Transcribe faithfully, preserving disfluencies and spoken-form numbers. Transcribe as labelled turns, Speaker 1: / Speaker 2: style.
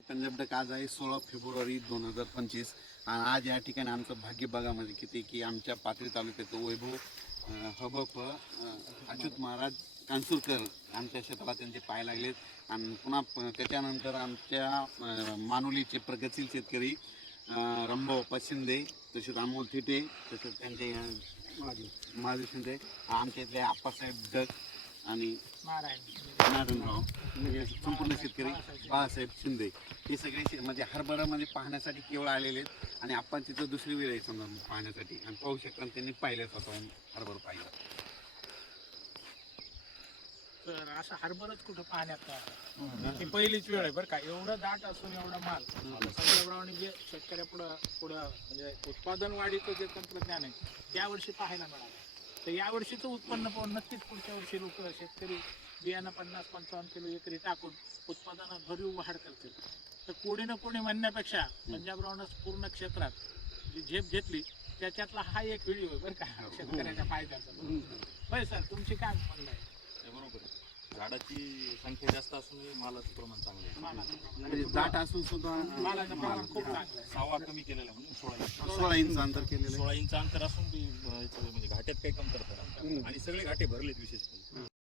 Speaker 1: Punjab duck आज आहे सोळा फेब्रुवारी दोन हजार पंचवीस आणि आज या ठिकाणी आमचं भाग्य बघामध्ये किती की आमच्या पाथरी तालुक्याचं वैभव हबप अच्युत महाराज कांसूरकर आमच्या क्षेत्रात त्यांचे पाय लागलेत आणि पुन्हा त्याच्यानंतर आमच्या मानुलीचे प्रगतशील शेतकरी रंभाप्पा शिंदे तसेच अमोल थिटे तसेच त्यांचे महादेव शिंदे आमच्या इथले आप्पासाहेब डक आणि नारायणराव म्हणजे संपूर्ण शेतकरी बाळासाहेब शिंदे हे सगळे म्हणजे हरभरामध्ये पाहण्यासाठी केवळ आलेले आहेत आणि आपण तिथं दुसरी वेळ आहे समजा पाहण्यासाठी आणि पाहू शकता त्यांनी पाहिलं स्वतःहून हरभरा पाहिलं.
Speaker 2: तर असं हरभरच कुठं पाहण्यात ही पहिलीच वेळ आहे बरं का. एवढं दाट असून एवढा माल संजयरावांनी जे शेतकऱ्यापुढं पुढं म्हणजे उत्पादन वाढीचं जे तंत्रज्ञान आहे त्यावर्षी पाहायला मिळालं. तर यावर्षीचं उत्पन्न पाहून नक्कीच पुढच्या वर्षी लोक शेतकरी बियाणं पन्नास पंचावन्न किलो एकरी टाकून उत्पादनात भरीव वाढ करतील. तर कोणी ना कोणी म्हणण्यापेक्षा पंजाबरावनं पूर्ण क्षेत्रात जी झेप घेतली त्याच्यातला हा एक व्हिडिओ आहे बरं का शेतकऱ्याच्या फायद्याचा. होय सर, तुमची काय म्हणणं आहे?
Speaker 3: बरोबर आहे. झाडाची संख्या जास्त असून मालाचं प्रमाण चांगलं आहे.
Speaker 1: म्हणजे दाट असून सुद्धा
Speaker 2: मालाचं प्रमाण खूप चांगलं आहे.
Speaker 3: सावा कमी केलेला म्हणजे सोळा इंच
Speaker 1: सोळा इंच अंतर केलेलं
Speaker 3: सोळा इंच अंतर असून बी म्हणजे घाट्यात काही कमतरता नाही आणि सगळे घाटे भरलेत विशेष